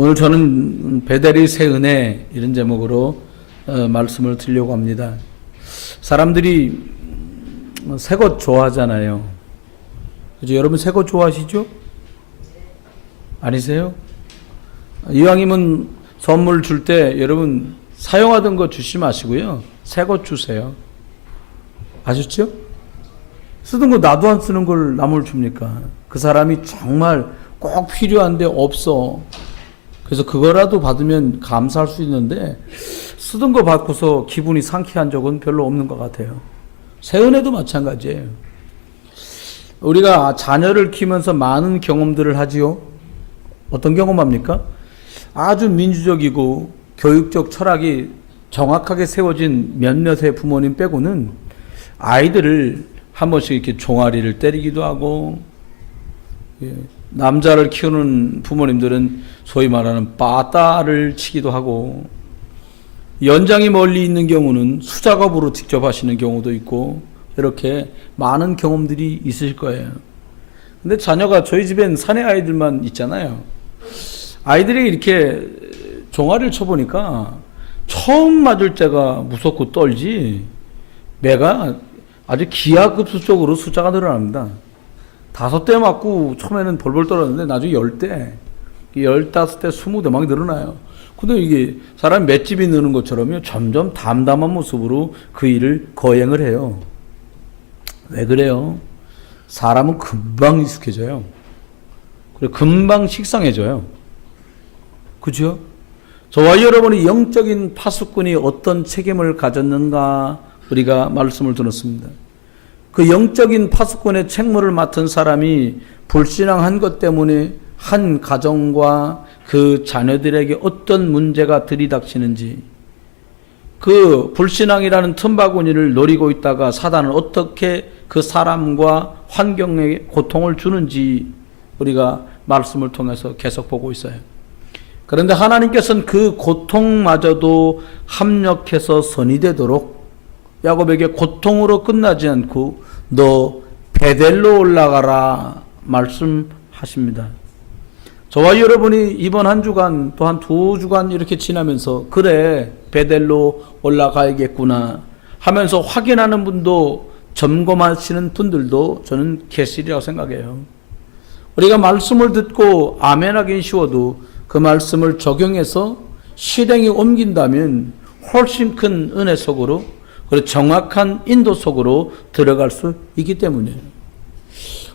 오늘 저는 베델의 새 은혜 이런 제목으로 말씀을 드리려고 합니다. 사람들이 새 것 좋아하잖아요. 그죠? 여러분 새 것 좋아하시죠? 아니세요? 이왕이면 선물 줄 때 여러분 사용하던 거 주시 마시고요. 새 것 주세요. 아셨죠? 쓰던 거 나도 안 쓰는 걸 남을 줍니까? 그 사람이 정말 꼭 필요한데 없어. 그래서 그거라도 받으면 감사할 수 있는데 쓰던 거 받고서 기분이 상쾌한 적은 별로 없는 것 같아요. 새 은혜도 마찬가지예요. 우리가 자녀를 키우면서 많은 경험들을 하지요. 어떤 경험합니까? 아주 민주적이고 교육적 철학이 정확하게 세워진 몇몇의 부모님 빼고는 아이들을 한 번씩 이렇게 종아리를 때리기도 하고, 남자를 키우는 부모님들은 소위 말하는 빠따를 치기도 하고, 연장이 멀리 있는 경우는 수작업으로 직접 하시는 경우도 있고, 이렇게 많은 경험들이 있으실 거예요. 근데 자녀가 저희 집엔 사내 아이들만 있잖아요. 아이들이 이렇게 종아리를 쳐보니까 처음 맞을 때가 무섭고 떨지, 매가 아주 기하급수적으로 숫자가 늘어납니다. 5대 맞고 처음에는 벌벌 떨었는데 나중에 10대, 15대, 20대 막 늘어나요. 근데 이게 사람 맷집이 느는 것처럼요, 점점 담담한 모습으로 그 일을 거행을 해요. 왜 그래요? 사람은 금방 익숙해져요. 그리고 금방 식상해져요. 그죠? 저와 여러분이 영적인 파수꾼이 어떤 책임을 가졌는가 우리가 말씀을 들었습니다. 그 영적인 파수꾼의 책무를 맡은 사람이 불신앙한 것 때문에 한 가정과 그 자녀들에게 어떤 문제가 들이닥치는지, 그 불신앙이라는 틈바구니를 노리고 있다가 사단은 어떻게 그 사람과 환경에 고통을 주는지 우리가 말씀을 통해서 계속 보고 있어요. 그런데 하나님께서는 그 고통마저도 합력해서 선이 되도록 야곱에게 고통으로 끝나지 않고 너 베델로 올라가라 말씀하십니다. 저와 여러분이 이번 한 주간 또 한 2주간 이렇게 지나면서 그래 베델로 올라가야겠구나 하면서 확인하는 분도 점검하시는 분들도 저는 계시리라고 생각해요. 우리가 말씀을 듣고 아멘하기는 쉬워도 그 말씀을 적용해서 실행에 옮긴다면 훨씬 큰 은혜 속으로, 그리고 정확한 인도 속으로 들어갈 수 있기 때문이에요.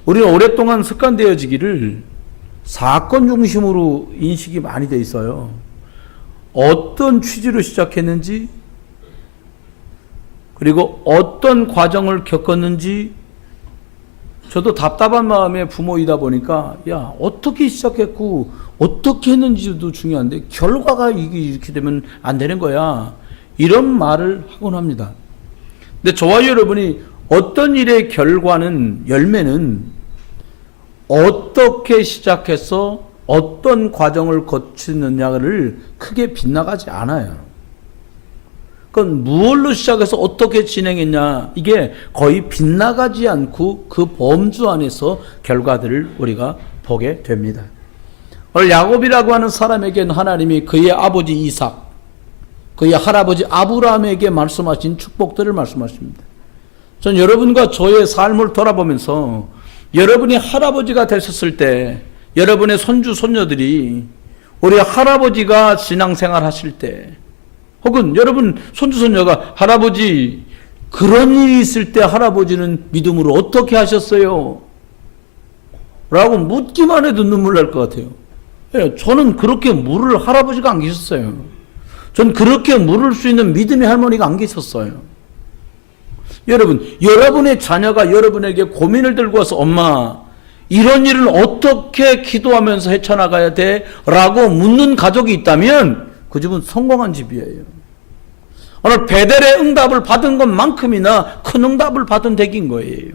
우리는 오랫동안 습관되어지기를 사건 중심으로 인식이 많이 돼 있어요. 어떤 취지로 시작했는지, 그리고 어떤 과정을 겪었는지, 저도 답답한 마음에 부모이다 보니까 야 어떻게 시작했고 어떻게 했는지도 중요한데 결과가 이렇게 되면 안 되는 거야, 이런 말을 하곤 합니다. 근데 저와 여러분이 어떤 일의 결과는, 열매는 어떻게 시작해서 어떤 과정을 거치느냐를 크게 빗나가지 않아요. 그건 무엇로 시작해서 어떻게 진행했냐, 이게 거의 빗나가지 않고 그 범주 안에서 결과들을 우리가 보게 됩니다. 오늘 야곱이라고 하는 사람에게는 하나님이 그의 아버지 이삭, 그의 할아버지 아브라함에게 말씀하신 축복들을 말씀하십니다. 전 여러분과 저의 삶을 돌아보면서 여러분이 할아버지가 되셨을 때, 여러분의 손주 손녀들이 우리 할아버지가 신앙생활 하실 때, 혹은 여러분 손주 손녀가 할아버지 그런 일이 있을 때 할아버지는 믿음으로 어떻게 하셨어요? 라고 묻기만 해도 눈물 날 것 같아요. 저는 그렇게 물을 할아버지가 안 계셨어요. 전 그렇게 물을 수 있는 믿음의 할머니가 안 계셨어요. 여러분, 여러분의 자녀가 여러분에게 고민을 들고 와서 엄마 이런 일을 어떻게 기도하면서 헤쳐나가야 돼? 라고 묻는 가족이 있다면 그 집은 성공한 집이에요. 오늘 베델의 응답을 받은 것만큼이나 큰 응답을 받은 댁인 거예요.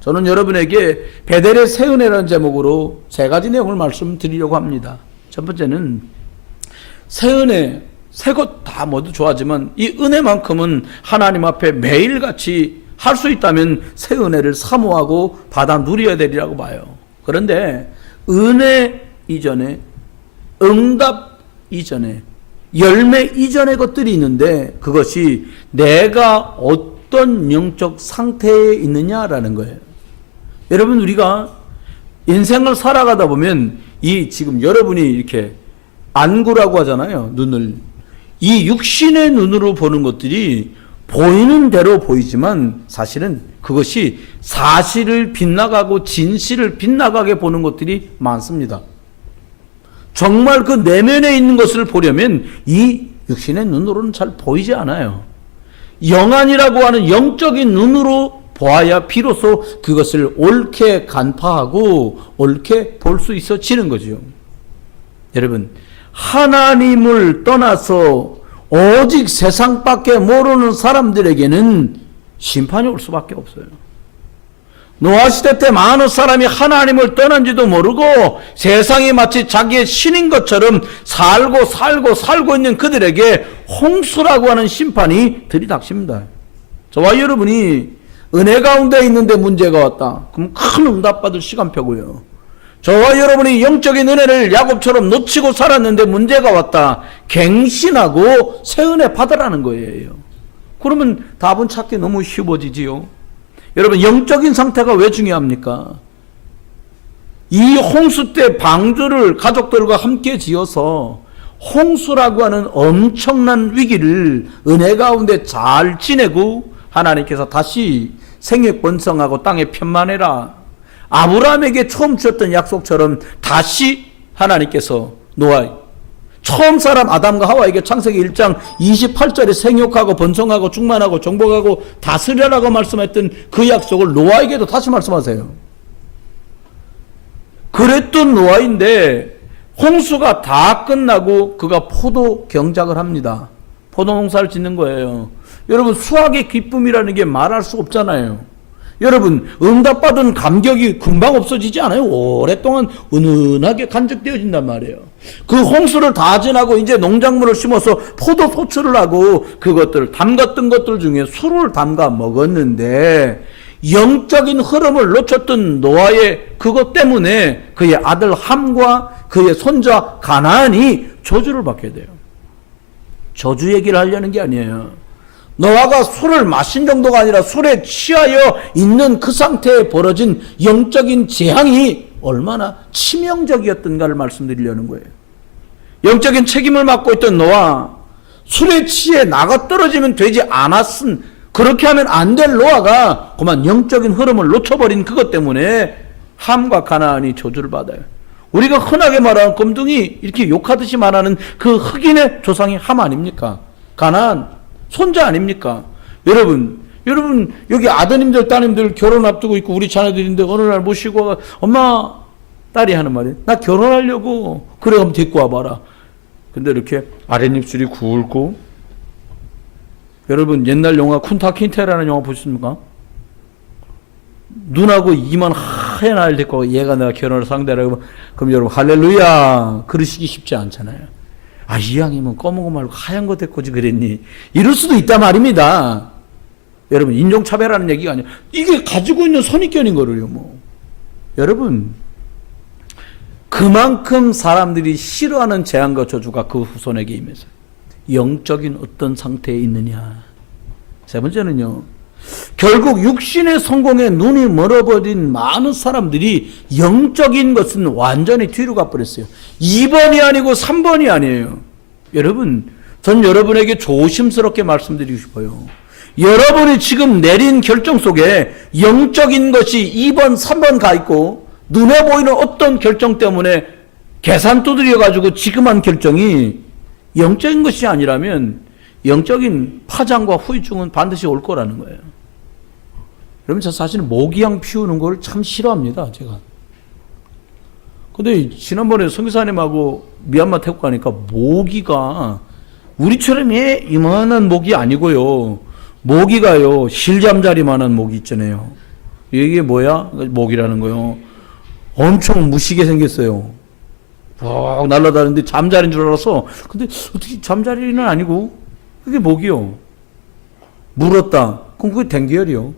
저는 여러분에게 베델의 새 은혜라는 제목으로 3가지 내용을 말씀드리려고 합니다. 첫 번째는 새 은혜, 새 것 다 모두 좋아하지만 이 은혜만큼은 하나님 앞에 매일같이 할 수 있다면 새 은혜를 사모하고 받아 누려야 되리라고 봐요. 그런데 은혜 이전에 응답 이전에, 열매 이전의 것들이 있는데 그것이 내가 어떤 영적 상태에 있느냐라는 거예요. 여러분, 우리가 인생을 살아가다 보면 이 지금 여러분이 이렇게 안구라고 하잖아요. 눈을. 이 육신의 눈으로 보는 것들이 보이는 대로 보이지만 사실은 그것이 사실을 빗나가고 진실을 빗나가게 보는 것들이 많습니다. 정말 그 내면에 있는 것을 보려면 이 육신의 눈으로는 잘 보이지 않아요. 영안이라고 하는 영적인 눈으로 보아야 비로소 그것을 옳게 간파하고 옳게 볼 수 있어지는 거죠. 여러분, 하나님을 떠나서 오직 세상밖에 모르는 사람들에게는 심판이 올 수밖에 없어요. 노아 시대 때 많은 사람이 하나님을 떠난지도 모르고 세상이 마치 자기의 신인 것처럼 살고 있는 그들에게 홍수라고 하는 심판이 들이닥칩니다. 저와 여러분이 은혜 가운데 있는데 문제가 왔다. 그럼 큰 응답받을 시간표고요. 저와 여러분이 영적인 은혜를 야곱처럼 놓치고 살았는데 문제가 왔다. 갱신하고 새 은혜 받으라는 거예요. 그러면 답은 찾기 너무 쉬워지지요. 여러분, 영적인 상태가 왜 중요합니까? 이 홍수 때 방주를 가족들과 함께 지어서 홍수라고 하는 엄청난 위기를 은혜 가운데 잘 지내고 하나님께서 다시 생육 번성하고 땅에 편만해라. 아브라함에게 처음 주셨던 약속처럼 다시 하나님께서 노아, 처음 사람 아담과 하와에게 창세기 1장 28절에 생육하고 번성하고 충만하고 정복하고 다스려라고 말씀했던 그 약속을 노아에게도 다시 말씀하세요. 그랬던 노아인데 홍수가 다 끝나고 그가 포도 경작을 합니다. 포도 농사를 짓는 거예요. 여러분, 수확의 기쁨이라는 게 말할 수 없잖아요. 여러분, 응답받은 감격이 금방 없어지지 않아요. 오랫동안 은은하게 간직되어진단 말이에요. 그 홍수를 다 지나고 이제 농작물을 심어서 포도 소출을 하고 그것들 담갔던 것들 중에 술을 담가 먹었는데 영적인 흐름을 놓쳤던 노아의 그것 때문에 그의 아들 함과 그의 손자 가나안이 저주를 받게 돼요. 저주 얘기를 하려는 게 아니에요. 노아가 술을 마신 정도가 아니라 술에 취하여 있는 그 상태에 벌어진 영적인 재앙이 얼마나 치명적이었던가를 말씀드리려는 거예요. 영적인 책임을 맡고 있던 노아, 술에 취해 나가 떨어지면 되지 않았은, 그렇게 하면 안 될 노아가 그만 영적인 흐름을 놓쳐버린 그것 때문에 함과 가나안이 저주를 받아요. 우리가 흔하게 말하는 검둥이 이렇게 욕하듯이 말하는 그 흑인의 조상이 함 아닙니까? 가나안 손자 아닙니까? 여러분 여기 아드님들 따님들 결혼 앞두고 있고 우리 자녀들인데 어느 날 모시고 엄마, 딸이 하는 말이 나 결혼하려고. 그래, 그럼 데리고 와봐라. 근데 이렇게 아랫입술이 굵고, 여러분 옛날 영화 쿤타 킨테라는 영화 보셨습니까? 눈하고 이만 하얀 아이를 데리고 얘가 내가 결혼을 상대라고. 그럼 여러분 할렐루야 그러시기 쉽지 않잖아요. 아, 이왕이면 검은 거 말고 하얀 거 데리고 오지 그랬니? 이럴 수도 있단 말입니다. 여러분, 인종차별하는 얘기가 아니에요. 이게 가지고 있는 선입견인 거를요, 뭐. 여러분, 그만큼 사람들이 싫어하는 재앙과 저주가 그 후손에게 임해서 영적인 어떤 상태에 있느냐. 세 번째는요, 결국 육신의 성공에 눈이 멀어버린 많은 사람들이 영적인 것은 완전히 뒤로 가버렸어요. 2번이 아니고 3번이 아니에요. 여러분, 전 여러분에게 조심스럽게 말씀드리고 싶어요. 여러분이 지금 내린 결정 속에 영적인 것이 2번, 3번 가 있고 눈에 보이는 어떤 결정 때문에 계산 두드려가지고 지금 한 결정이 영적인 것이 아니라면 영적인 파장과 후유증은 반드시 올 거라는 거예요. 여러분, 저 사실 모기향 피우는 걸 참 싫어합니다, 제가. 근데 지난번에 선교사님하고 미얀마 태국 가니까 모기가 우리처럼 이만한 모기 아니고요. 모기가요, 실잠자리만한 모기 있잖아요. 이게 뭐야? 모기라는 거요. 엄청 무시게 생겼어요. 막 날아다니는데 잠자리인 줄 알았어. 근데 어떻게 잠자리는 아니고 그게 모기요. 물었다. 그럼 그게 댕기열이요.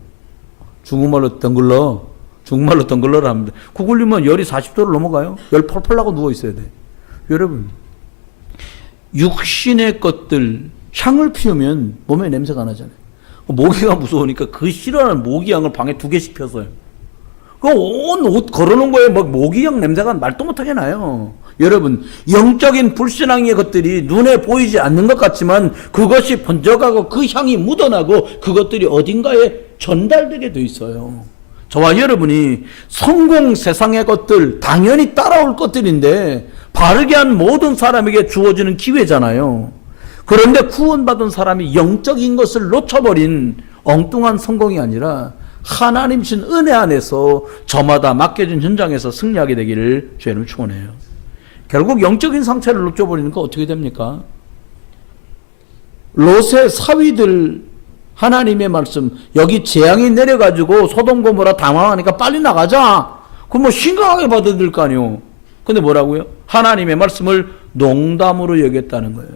중국말로 덩글러라 합니다. 구글리면 열이 40도를 넘어가요. 열 펄펄 나고 누워 있어야 돼. 여러분, 육신의 것들, 향을 피우면 몸에 냄새가 나잖아요. 모기가 무서우니까 그 싫어하는 모기향을 방에 2개씩 폈어요. 그 온 옷 걸어놓은 거에 막 모기향 냄새가 말도 못하게 나요. 여러분, 영적인 불신앙의 것들이 눈에 보이지 않는 것 같지만 그것이 번져가고 그 향이 묻어나고 그것들이 어딘가에 전달되게 돼 있어요. 저와 여러분이 성공 세상의 것들, 당연히 따라올 것들인데 바르게 한 모든 사람에게 주어지는 기회잖아요. 그런데 구원받은 사람이 영적인 것을 놓쳐버린 엉뚱한 성공이 아니라 하나님 신 은혜 안에서 저마다 맡겨진 현장에서 승리하게 되기를 주님 축원해요. 결국 영적인 상태를 놓쳐버리니까 어떻게 됩니까? 롯의 사위들 하나님의 말씀, 여기 재앙이 내려가지고 소돔 고모라 당황하니까 빨리 나가자. 그럼 뭐 심각하게 받아들일 거 아니에요. 근데 뭐라고요? 하나님의 말씀을 농담으로 여겼다는 거예요.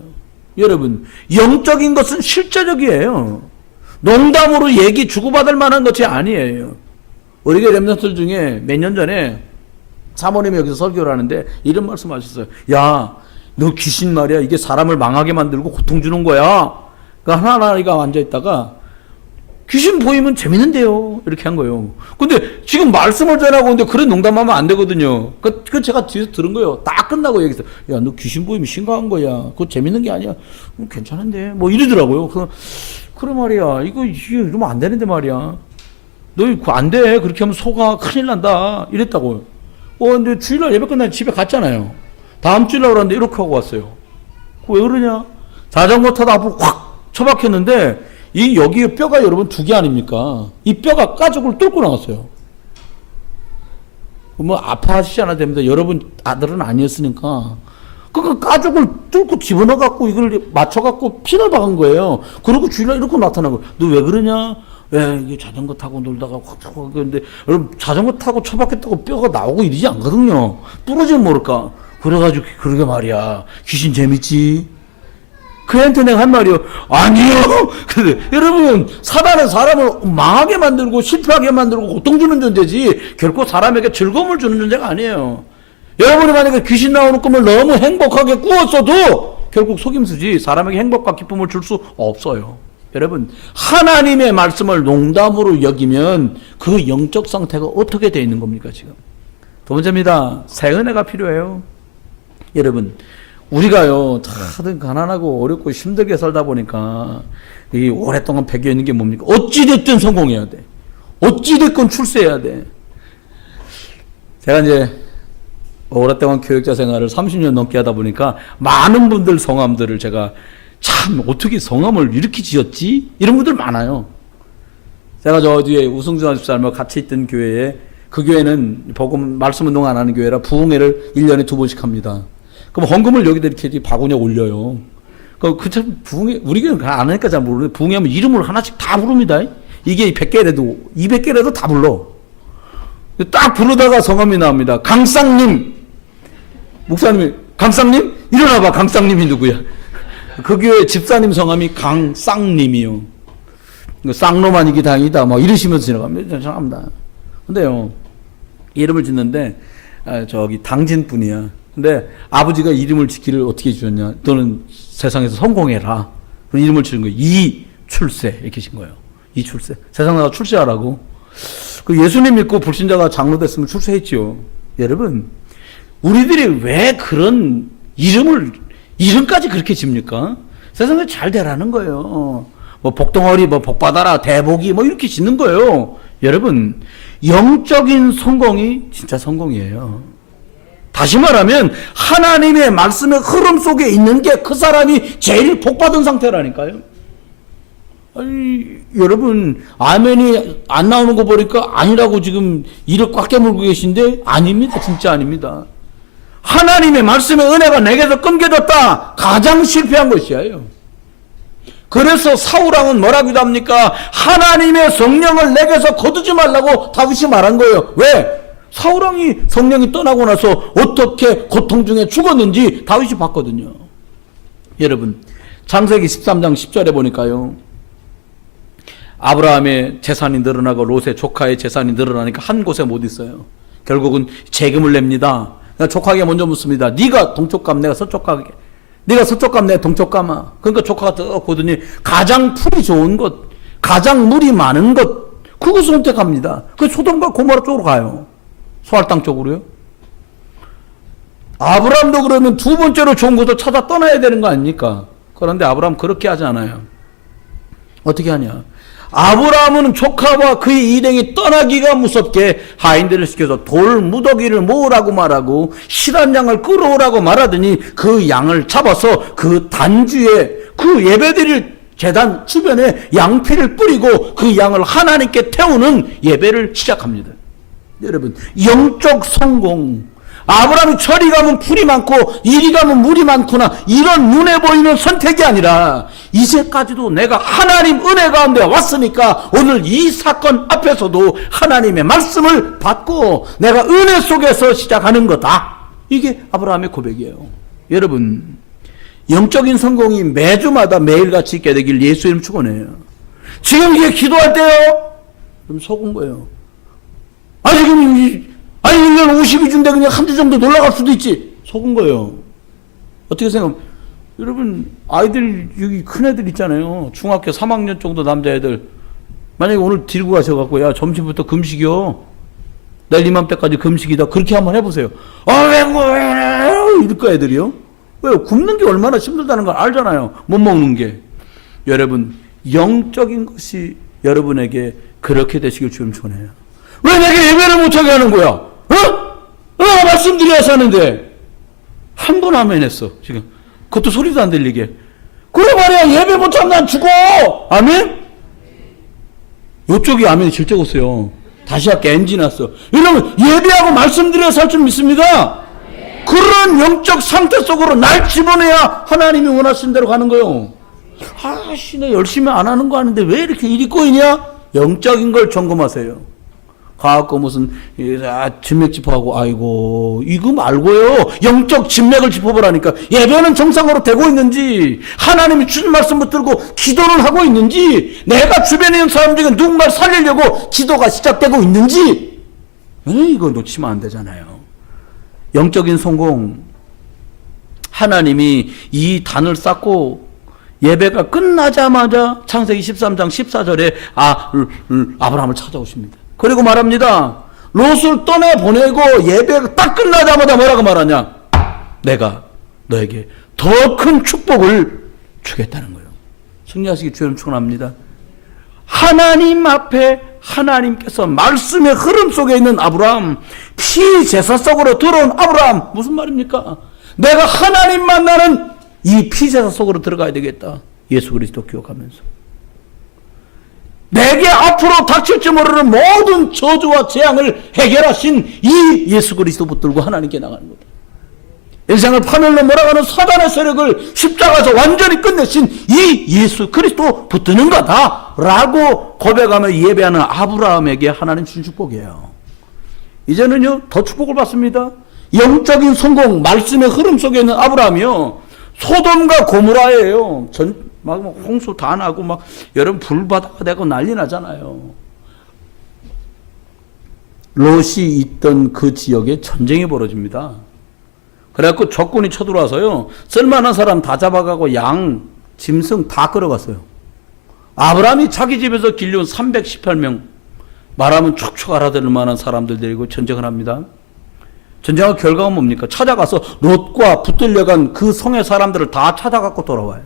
여러분, 영적인 것은 실제적이에요. 농담으로 얘기 주고받을 만한 것이 아니에요. 우리 교회 렘넌트들 중에 몇 년 전에 사모님이 여기서 설교를 하는데 이런 말씀 하셨어요. 야, 너 귀신 말이야. 이게 사람을 망하게 만들고 고통 주는 거야. 그러니까 하나가 앉아있다가 귀신 보이면 재밌는데요. 이렇게 한 거예요. 근데 지금 말씀을 전하고 있는데 그런 농담하면 안 되거든요. 그 제가 뒤에서 들은 거예요. 딱 끝나고 얘기했어요. 야, 너 귀신 보이면 심각한 거야. 그거 재밌는 게 아니야. 괜찮은데. 뭐 이러더라고요. 그래 말이야. 이거 이러면 안 되는데 말이야. 너 이거 안 돼. 그렇게 하면 속아. 큰일 난다. 이랬다고요. 근데 주일날 예배 끝나서 집에 갔잖아요. 다음 주일날 그러는데 이렇게 하고 왔어요. 왜 그러냐? 자전거 타다 앞으로 확 처박혔는데 여기에 뼈가 여러분 2개 아닙니까? 이 뼈가 가죽을 뚫고 나왔어요. 뭐 아파하시지 않아도 됩니다. 여러분 아들은 아니었으니까. 그 가죽을 뚫고 집어넣어갖고 이걸 맞춰갖고 핀을 박은 거예요. 그리고 주일날 이렇게 나타난 거예요. 너 왜 그러냐? 왜 이게 자전거 타고 놀다가 확 그런데 여러분 자전거 타고 처박혔다고 뼈가 나오고 이러지 않거든요. 부러지면 모를까. 그래가지고 그러게 말이야. 귀신 재밌지? 그한테 내가 한 말이요. 아니요. 근데 여러분 사단은 사람을 망하게 만들고 실패하게 만들고 고통 주는 존재지 결코 사람에게 즐거움을 주는 존재가 아니에요. 여러분이 만약에 귀신 나오는 꿈을 너무 행복하게 꾸었어도 결국 속임수지 사람에게 행복과 기쁨을 줄 수 없어요. 여러분 하나님의 말씀을 농담으로 여기면 그 영적 상태가 어떻게 되어 있는 겁니까 지금? 두 번째입니다. 새 은혜가 필요해요. 여러분 우리가요 다들 가난하고 어렵고 힘들게 살다 보니까 이 오랫동안 배겨 있는 게 뭡니까? 어찌됐든 성공해야 돼. 어찌됐건 출세해야 돼. 제가 이제 오랫동안 교육자 생활을 30년 넘게 하다 보니까 많은 분들 성함들을 제가 참 어떻게 성함을 이렇게 지었지? 이런 분들 많아요. 제가 저 뒤에 우승준 집사님과 같이 있던 교회에 그 교회는 복음 말씀운동 안 하는 교회라 부흥회를 1년에 2번씩 합니다. 그럼 헌금을 여기다 이렇게 바구니에 올려요. 참 부흥회 우리 교회는 안 하니까 잘 모르는데 부흥회하면 이름을 하나씩 다 부릅니다. 이게 100개라도 200개라도 다 불러. 딱 부르다가 성함이 나옵니다. 강쌍님. 목사님이 강쌍님? 일어나봐. 강쌍님이 누구야? 그 교회 집사님 성함이 강쌍님이요. 쌍로만이기 다행이다. 막 이러시면서 지나갑니다. 죄송합니다. 근데요, 이름을 짓는데, 저기 당진 분이야. 근데 아버지가 이름을 짓기를 어떻게 주셨냐. 너는 세상에서 성공해라. 그 이름을 지은 거예요. 이출세. 이렇게 진 거예요. 이출세. 세상 나가 출세하라고. 그 예수님 믿고 불신자가 장로 됐으면 출세했지요. 여러분, 우리들이 왜 그런 이름까지 그렇게 집니까? 세상에 잘 되라는 거예요. 뭐 복덩어리, 뭐 복받아라, 대복이 뭐 이렇게 짓는 거예요. 여러분, 영적인 성공이 진짜 성공이에요. 다시 말하면 하나님의 말씀의 흐름 속에 있는 게 그 사람이 제일 복받은 상태라니까요. 아니, 여러분, 아멘이 안 나오는 거 보니까 아니라고 지금 이를 꽉 깨물고 계신데 아닙니다. 진짜 아닙니다. 하나님의 말씀의 은혜가 내게서 끊겨졌다. 가장 실패한 것이에요. 그래서 사울왕은 뭐라고 합니까? 하나님의 성령을 내게서 거두지 말라고 다윗이 말한 거예요. 왜? 사울왕이 성령이 떠나고 나서 어떻게 고통 중에 죽었는지 다윗이 봤거든요. 여러분, 창세기 13장 10절에 보니까요. 아브라함의 재산이 늘어나고 롯의 조카의 재산이 늘어나니까 한 곳에 못 있어요. 결국은 재금을 냅니다. 조카에게 먼저 묻습니다. 네가 동쪽갑 내가 서쪽갑 네가 서쪽 감, 내 동쪽 가마. 그러니까 조카가 딱 보더니 가장 풀이 좋은 곳, 가장 물이 많은 곳, 그것을 선택합니다. 그 소돔과 고모라 쪽으로 가요. 소알 땅 쪽으로요. 아브라함도 그러면 두 번째로 좋은 곳을 찾아 떠나야 되는 거 아닙니까? 그런데 아브라함 그렇게 하지 않아요. 어떻게 하냐? 아브라함은 조카와 그의 일행이 떠나기가 무섭게 하인들을 시켜서 돌 무더기를 모으라고 말하고 실한 양을 끌어오라고 말하더니 그 양을 잡아서 그 단주에 그 예배드릴 제단 주변에 양피를 뿌리고 그 양을 하나님께 태우는 예배를 시작합니다. 여러분, 영적 성공, 아브라함이 저리 가면 풀이 많고 이리 가면 물이 많구나, 이런 눈에 보이는 선택이 아니라 이제까지도 내가 하나님 은혜 가운데 왔으니까 오늘 이 사건 앞에서도 하나님의 말씀을 받고 내가 은혜 속에서 시작하는 거다. 이게 아브라함의 고백이에요. 여러분, 영적인 성공이 매주마다 매일같이 있게 되길 예수 이름 축원해요. 지금 이게 기도할 때요? 그럼 속은 거예요. 지금 1년 52주인데 그냥 한 주 정도 놀러갈 수도 있지. 속은 거예요. 어떻게 생각하면, 여러분, 아이들, 여기 큰 애들 있잖아요. 중학교 3학년 정도 남자애들. 만약에 오늘 들고 가셔갖고, 야, 점심부터 금식이요. 내일 이맘때까지 금식이다. 그렇게 한번 해보세요. 왜, 이럴 거 애들이요? 왜요? 굶는 게 얼마나 힘들다는 걸 알잖아요. 못 먹는 게. 여러분, 영적인 것이 여러분에게 그렇게 되시길 주님 축원해요. 왜 내게 예배를 못하게 하는 거야? 말씀드려야 사는데. 한 번 아멘 했어, 지금. 그것도 소리도 안 들리게. 그래 말이야, 예배 못하면 난 죽어! 아멘? 요쪽이 아멘이 질 적었어요. 다시 할게, 엔지 났어. 여러분, 예배하고 말씀드려야 살 줄 믿습니다. 그런 영적 상태 속으로 날 집어내야 하나님이 원하신 대로 가는 거예요. 나 열심히 안 하는 거 아는데 왜 이렇게 일이 꼬이냐? 영적인 걸 점검하세요. 가갖고 무슨 진맥 짚어하고, 아이고 이거 말고요, 영적 진맥을 짚어보라니까. 예배는 정상으로 되고 있는지, 하나님이 주신 말씀 붙들고 기도를 하고 있는지, 내가 주변에 있는 사람 중에 누군가를 살리려고 기도가 시작되고 있는지, 이거 놓치면 안 되잖아요. 영적인 성공, 하나님이 이 단을 쌓고 예배가 끝나자마자 창세기 13장 14절에 아브라함을 찾아오십니다. 그리고 말합니다. 롯을 떠내보내고 예배가 딱 끝나자마자 뭐라고 말하냐? 내가 너에게 더 큰 축복을 주겠다는 거예요. 승리하시기 주님 축원합니다. 하나님 앞에 하나님께서 말씀의 흐름 속에 있는 아브라함, 피제사 속으로 들어온 아브라함, 무슨 말입니까? 내가 하나님 만나는 이 피제사 속으로 들어가야 되겠다. 예수 그리스도 기억하면서. 내게 앞으로 닥칠지 모르는 모든 저주와 재앙을 해결하신 이 예수 그리스도 붙들고 하나님께 나가는 거다. 인생을 파멸로 몰아가는 사단의 세력을 십자가에서 완전히 끝내신 이 예수 그리스도 붙드는 거다 라고 고백하며 예배하는 아브라함에게 하나님 주신 축복이에요. 이제는요, 더 축복을 받습니다. 영적인 성공, 말씀의 흐름 속에 있는 아브라함이요, 소돔과 고모라예요. 막 홍수 다 나고 막 여러분 불바다가 되고 난리 나잖아요. 롯이 있던 그 지역에 전쟁이 벌어집니다. 그래갖고 적군이 쳐들어와서요, 쓸만한 사람 다 잡아가고 양, 짐승 다 끌어갔어요. 아브라함이 자기 집에서 길러온 318명, 말하면 촉촉 알아들을 만한 사람들 데리고 전쟁을 합니다. 전쟁의 결과가 뭡니까? 찾아가서 롯과 붙들려간 그 성의 사람들을 다 찾아갖고 돌아와요.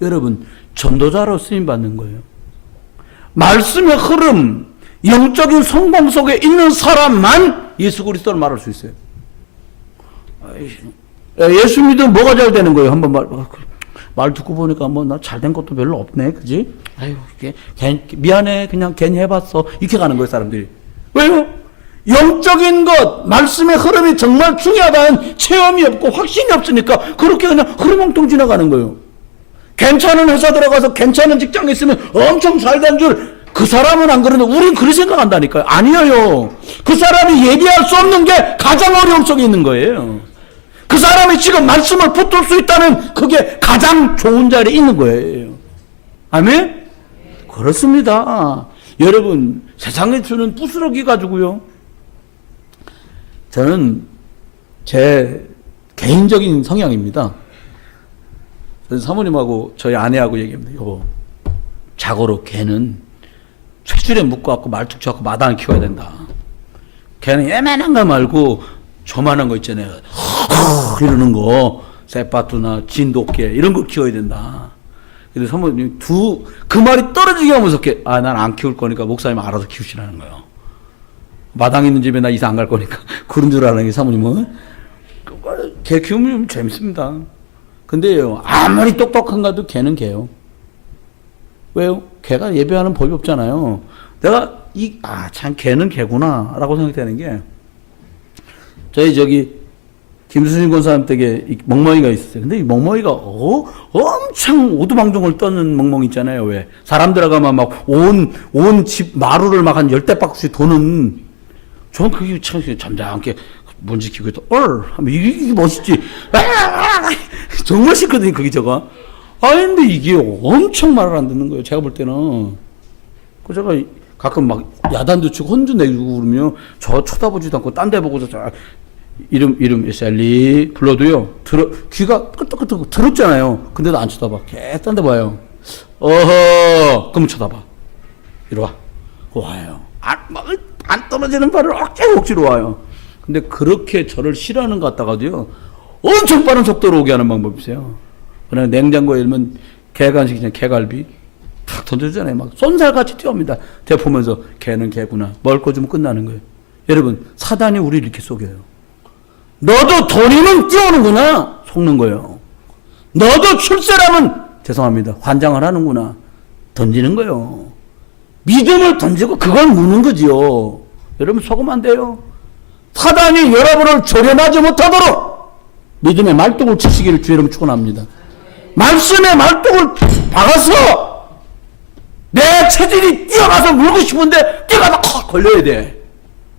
여러분, 전도자로 쓰임받는 거예요. 말씀의 흐름, 영적인 성공 속에 있는 사람만 예수 그리스도를 말할 수 있어요. 예수 믿으면 뭐가 잘 되는 거예요? 한번 말 듣고 보니까 뭐 나 잘 된 것도 별로 없네, 그지? 아유, 미안해, 그냥 괜히 해봤어. 이렇게 가는 거예요, 사람들이. 왜요? 영적인 것, 말씀의 흐름이 정말 중요하다는 체험이 없고 확신이 없으니까 그렇게 그냥 흐름엉뚱 지나가는 거예요. 괜찮은 회사 들어가서 괜찮은 직장에 있으면 엄청 잘 된 줄, 그 사람은 안 그러는데 우린 그렇게 생각한다니까요. 아니에요. 그 사람이 예비할 수 없는 게 가장 어려움 속에 있는 거예요. 그 사람이 지금 말씀을 붙들 수 있다는 그게 가장 좋은 자리에 있는 거예요. 아멘? 그렇습니다. 여러분, 세상에 주는 부스러기 가지고요, 저는 제 개인적인 성향입니다. 그래서 사모님하고 저희 아내하고 얘기합니다. 여보, 자고로 개는 쇠줄에 묶어갖고 말뚝 쳐갖고 마당을 키워야 된다. 개는 예만한 거 말고 저만한 거 있잖아요. 이러는 거, 새빠뚜나 진돗개 이런 거 키워야 된다. 근데 사모님 그 말이 떨어지게 하면서 난 안 키울 거니까 목사님 알아서 키우시라는 거예요. 마당 있는 집에 나 이사 안 갈 거니까 그런 줄 아는 게 사모님은 개 키우면 재밌습니다. 근데요, 아무리 똑똑한가도 개는 개요. 왜요? 개가 예배하는 법이 없잖아요. 내가 참 개는 개구나 라고 생각되는 게, 저기 김수진 권사님 댁에 멍멍이가 있었어요. 근데 이 멍멍이가 엄청 오두방정을 떠는 멍멍이 있잖아요. 왜? 사람 들어가면 막 온 집 마루를 막 한 10대바퀴씩 도는, 전 그게 참 잠잠하게 문 지키고 있다. 하면 이게 멋있지. 정말 싫거든요, 그게 저거. 근데 이게 엄청 말을 안 듣는 거예요. 제가 볼 때는. 그 제가 가끔 막 야단도 치고 혼주 내고 그러면 저 쳐다보지도 않고 딴 데 보고서 이름 셀리 불러도요. 귀가 끄떡끄떡 들었잖아요. 근데도 안 쳐다봐. 딴 데 봐요. 그럼 쳐다봐. 이리 와. 와요. 안 떨어지는 발을 억지로 와요. 근데 그렇게 저를 싫어하는 것 같다가도요, 엄청 빠른 속도로 오게 하는 방법이 있어요. 그냥 냉장고에 열면 개간식이잖아요. 개갈비 탁 던져주잖아요. 막 쏜살같이 뛰어옵니다. 대포면서 개는 개구나. 먹을 거 주면 끝나는 거예요. 여러분, 사단이 우리를 이렇게 속여요. 너도 돈이면 뛰어오는구나. 속는 거예요. 너도 출세라면 죄송합니다. 환장을 하는구나. 던지는 거예요. 믿음을 던지고 그걸 무는 거지요. 여러분, 속으면 안 돼요. 사단이 여러분을 조련하지 못하도록 믿음의 말뚝을 치시기를 주 이름 축원합니다. 말씀의 말뚝을 박아서 내 체질이 뛰어가서 물고 싶은데 뛰어가서 콕 걸려야 돼.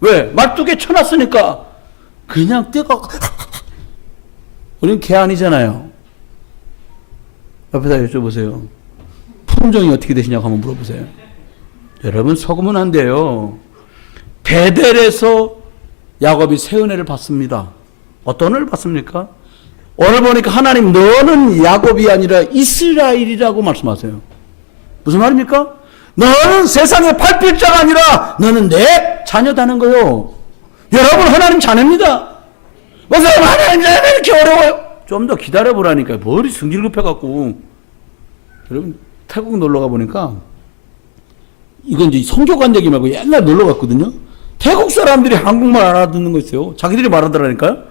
왜? 말뚝에 쳐놨으니까 그냥 뛰어가. 우리는 개 아니잖아요. 옆에다 여쭤보세요. 품종이 어떻게 되시냐고 한번 물어보세요. 여러분, 속으면 안 돼요. 베델에서 야곱이 새 은혜를 받습니다. 어떤 은혜를 받습니까? 오늘 보니까 하나님, 너는 야곱이 아니라 이스라엘이라고 말씀하세요. 무슨 말입니까? 너는 세상의 팔필자가 아니라 너는 내 자녀다는 거요. 여러분, 하나님 자녀입니다. 무슨 하나님 자녀가 이렇게 어려워요? 좀 더 기다려보라니까요. 머리 승질급해갖고. 여러분, 태국 놀러 가보니까, 이건 이제 성교관 얘기 말고 옛날 놀러 갔거든요. 태국 사람들이 한국말 알아듣는 거 있어요. 자기들이 말하더라니까요.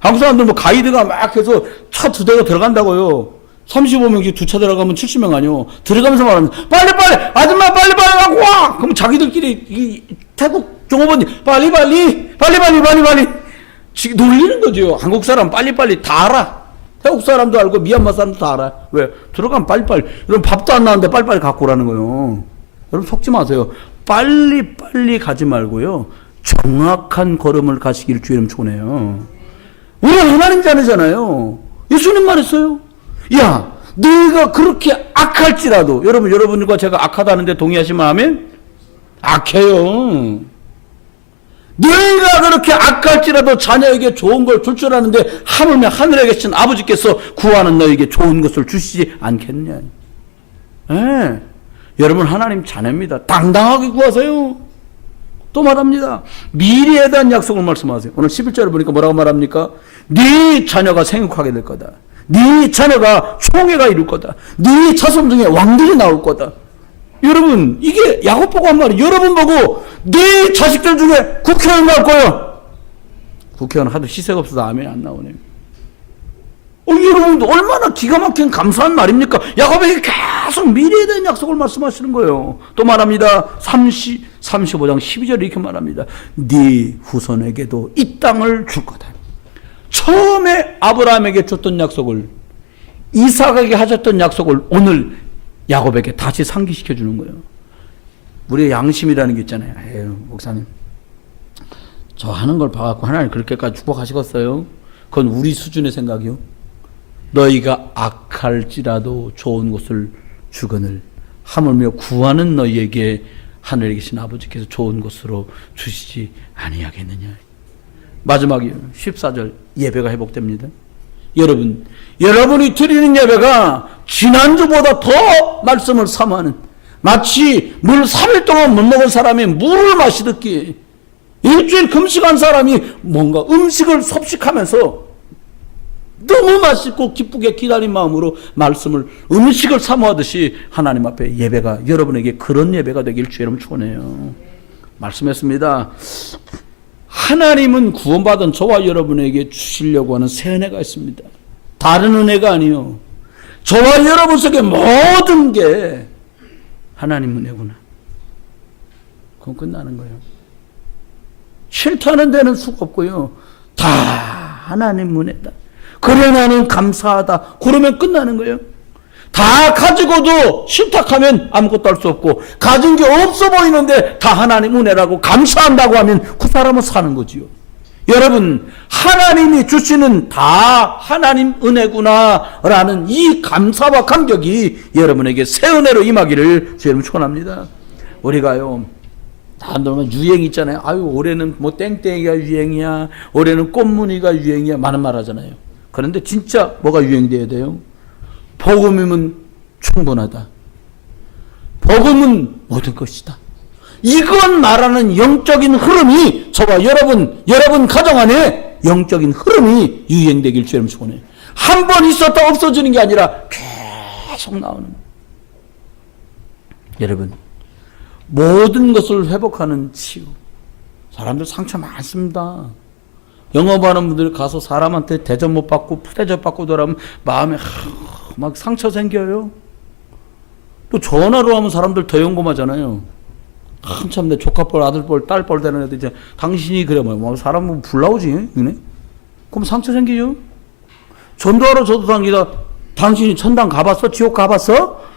한국 사람들 뭐 가이드가 막 해서 차 2대가 들어간다고요. 35명씩 2차 들어가면 70명 아니요. 들어가면서 말하면 빨리 아줌마 빨리 갖고 와. 그럼 자기들끼리 태국 종업원이 빨리 놀리는 거죠. 한국 사람 빨리 다 알아. 태국 사람도 알고 미얀마 사람도 다 알아. 왜? 들어가면 빨리. 여러분, 밥도 안 나왔는데 빨리 갖고 오라는 거예요. 여러분, 속지 마세요. 빨리 가지 말고요. 정확한 걸음을 가시기를 주의 이름 축원해요. 우리가 하나님 자녀잖아요. 예수님 말했어요. 야, 너희가 그렇게 악할지라도, 여러분과 제가 악하다는데 동의하시면 아멘? 악해요. 너희가 그렇게 악할지라도 자녀에게 좋은 걸 줄 줄 아는데 하물며 하늘에 계신 아버지께서 구하는 너에게 좋은 것을 주시지 않겠냐. 네. 여러분, 하나님 자녀입니다. 당당하게 구하세요. 또 말합니다. 미래에 대한 약속을 말씀하세요. 오늘 11절을 보니까 뭐라고 말합니까? 네 자녀가 생육하게 될 거다. 네 자녀가 총회가 이룰 거다. 네 자손 중에 왕들이 나올 거다. 여러분, 이게 야곱 보고 한 말이에요. 여러분 보고 네 자식들 중에 국회의원 나올 거예요. 국회의원 하도 시세가 없어서 아멘이 안 나오네요. 여러분, 얼마나 기가 막힌 감사한 말입니까? 야곱에게 계속 미래에 대한 약속을 말씀하시는 거예요. 또 말합니다. 35장 12절에 이렇게 말합니다. 네 후손에게도 이 땅을 줄 거다. 처음에 아브라함에게 줬던 약속을, 이삭에게 하셨던 약속을 오늘 야곱에게 다시 상기시켜 주는 거예요. 우리의 양심이라는 게 있잖아요. 에휴, 목사님, 저 하는 걸 봐갖고 하나님 그렇게까지 축복하시겠어요? 그건 우리 수준의 생각이요. 너희가 악할지라도 좋은 것을 주거늘 하물며 구하는 너희에게 하늘에 계신 아버지께서 좋은 것으로 주시지 아니하겠느냐. 마지막이요. 14절 예배가 회복됩니다. 여러분, 여러분이 드리는 예배가 지난주보다 더 말씀을 사모하는, 마치 물 3일 동안 못 먹은 사람이 물을 마시듯이 일주일 금식한 사람이 뭔가 음식을 섭식하면서 너무 맛있고 기쁘게 기다린 마음으로 말씀을, 음식을 사모하듯이 하나님 앞에 예배가, 여러분에게 그런 예배가 되길 주 여러분 축원해요. 말씀했습니다. 하나님은 구원받은 저와 여러분에게 주시려고 하는 새 은혜가 있습니다. 다른 은혜가 아니요, 저와 여러분 속에 모든 게 하나님 은혜구나. 그건 끝나는 거예요. 싫다는 데는 수가 없고요, 다 하나님 은혜다. 그래 나는 감사하다. 그러면 끝나는 거예요. 다 가지고도 싫다하면 아무것도 할 수 없고, 가진 게 없어 보이는데 다 하나님 은혜라고 감사한다고 하면 그 사람은 사는 거지요. 여러분, 하나님이 주시는 다 하나님 은혜구나 라는 이 감사와 감격이 여러분에게 새 은혜로 임하기를 주 여러분 축원합니다. 우리가요, 사람들은 유행 있잖아요. 아유, 올해는 뭐 땡땡이가 유행이야, 올해는 꽃무늬가 유행이야, 많은 말 하잖아요. 그런데 진짜 뭐가 유행돼야 돼요? 복음이면 충분하다. 복음은 모든 것이다. 이건 말하는 영적인 흐름이 저와 여러분 가정 안에 영적인 흐름이 유행되길 주 여러분 축원해요. 한 번 있었다 없어지는 게 아니라 계속 나오는 거예요. 여러분, 모든 것을 회복하는 치유. 사람들 상처 많습니다. 영업하는 분들 가서 사람한테 대접 못 받고 푸대접 받고 돌아오면 마음에 막 상처 생겨요. 또 전화로 하면 사람들 더 용감하잖아요. 한참 내 조카뻘, 아들뻘, 딸뻘 되는 애들 이제 당신이 그래 뭐 사람 불나오지, 그럼 상처 생기죠. 전도하러 저도 당기다 당신이 천당 가봤어? 지옥 가봤어?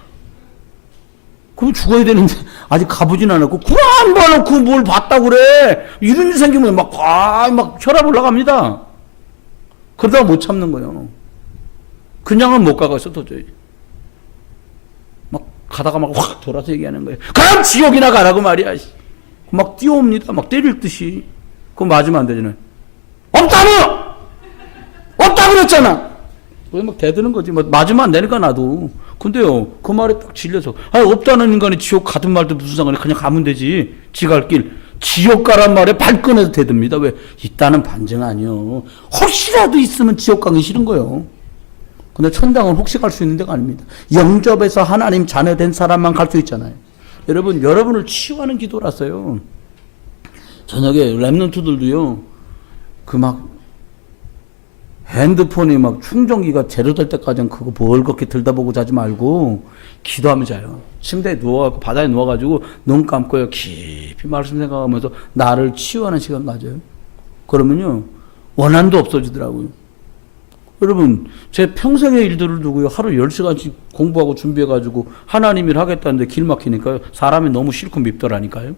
그럼 죽어야 되는데 아직 가보진 않았고, 안 봐놓고 뭘 봤다고 그래. 이런 일 생기면 막 혈압 올라갑니다. 그러다가 못 참는 거예요. 그냥은 못 가겠어 도저히. 막 가다가 막 확 돌아서 얘기하는 거예요. 그럼 지옥이나 가라고 말이야. 막 뛰어옵니다. 막 때릴 듯이. 그거 맞으면 안 되잖아요. 없다 그랬잖아. 그래서 막 대드는 거지. 뭐 맞으면 안 되니까 나도. 근데요, 그 말에 딱 질려서, 없다는 인간이 지옥 가든 말든 무슨 상관이, 그냥 가면 되지. 지 갈 길. 지옥 가란 말에 발끈해서 대듭니다. 왜? 있다는 반증 아니요. 혹시라도 있으면 지옥 가기 싫은 거예요. 근데 천당은 혹시 갈 수 있는 데가 아닙니다. 영접에서 하나님 자녀 된 사람만 갈 수 있잖아요. 여러분, 여러분을 치유하는 기도라서요. 저녁에 랩런트들도요, 핸드폰이 막 충전기가 제로될 때까지는 그거 벌겋게 들다보고 자지 말고 기도하며 자요. 침대에 누워가지고, 바닥에 누워가지고 눈 감고요, 깊이 말씀 생각하면서 나를 치유하는 시간 가져요. 그러면요, 원한도 없어지더라고요. 여러분, 제 평생의 일들을 두고요, 하루 10시간씩 공부하고 준비해가지고 하나님 일 하겠다는데 길 막히니까요, 사람이 너무 싫고 밉더라니까요.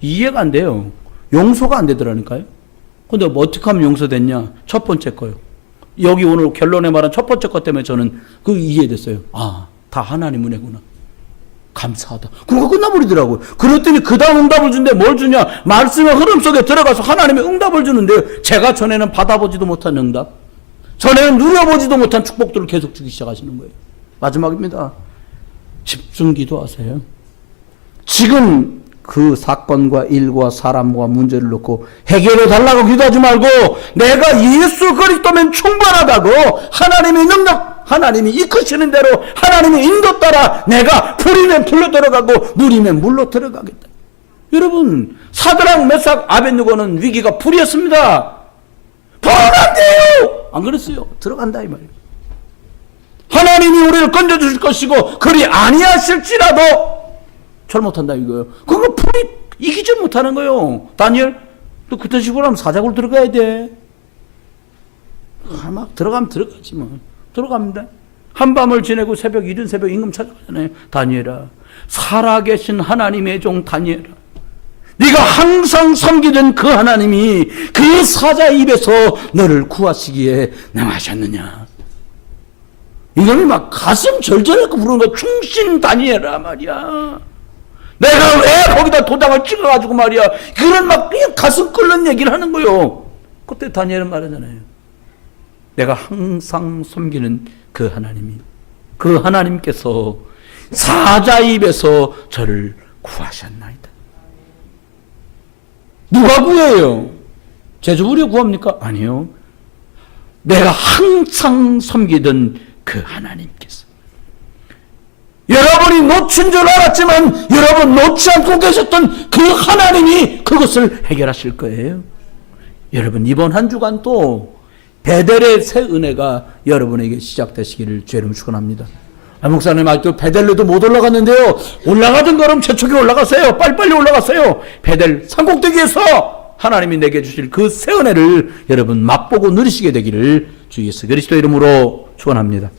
이해가 안 돼요. 용서가 안 되더라니까요. 근데 뭐 어떻게 하면 용서됐냐? 첫 번째 거요. 여기 오늘 결론에 말한 첫 번째 것 때문에 저는 그 이해됐어요. 다 하나님 은혜구나. 감사하다. 그거 끝나버리더라고요. 그랬더니 그 다음 응답을 준대. 뭘 주냐? 말씀의 흐름 속에 들어가서 하나님의 응답을 주는데요. 제가 전에는 받아보지도 못한 응답, 전에는 누려보지도 못한 축복들을 계속 주기 시작하시는 거예요. 마지막입니다. 집중 기도하세요. 지금 그 사건과 일과 사람과 문제를 놓고 해결해 달라고 기도하지 말고, 내가 예수 그리스도면 충분하다고, 하나님의 능력, 하나님이 이끄시는 대로 하나님의 인도 따라 내가 불이면 불로 들어가고 물이면 물로 들어가겠다. 여러분, 사드락 메삭 아벳느고는 위기가 불이었습니다. 불 안 돼요. 안 그랬어요? 들어간다 이 말이에요. 하나님이 우리를 건져주실 것이고 그리 아니하실지라도 절 못한다 이거예요. 그거 불이 이기지 못하는 거예요. 다니엘, 또 그런 식으로 하면 사자굴 들어가야 돼. 막 들어가면 들어가지 뭐. 들어갑니다. 한밤을 지내고 새벽, 이른 새벽 임금 찾아가잖아요. 다니엘아, 살아계신 하나님의 종 다니엘아, 네가 항상 섬기던 그 하나님이 그 사자 입에서 너를 구하시기에 능하셨느냐. 이놈이 막 가슴 절절하고 부르는 거야. 충신 다니엘아 말이야. 내가 왜 거기다 도장을 찍어가지고 말이야. 그런 막 그냥 가슴 끓는 얘기를 하는 거요. 그때 다니엘은 말하잖아요. 내가 항상 섬기는 그 하나님이, 그 하나님께서 사자 입에서 저를 구하셨나이다. 누가 구해요? 제주부리 구합니까? 아니요. 내가 항상 섬기던 그 하나님께서. 여러분이 놓친 줄 알았지만 여러분 놓지 않고 계셨던 그 하나님이 그것을 해결하실 거예요. 여러분 이번 한 주간 또 베델의 새 은혜가 여러분에게 시작되시기를 주의 이름으로 축원합니다. 목사님 아직도 베델로도 못 올라갔는데요. 올라가든 그럼 저쪽에 올라가세요. 빨리빨리 올라가세요. 베델 산꼭대기에서 하나님이 내게 주실 그 새 은혜를 여러분 맛보고 누리시게 되기를 주 예수 그리스도 이름으로 축원합니다.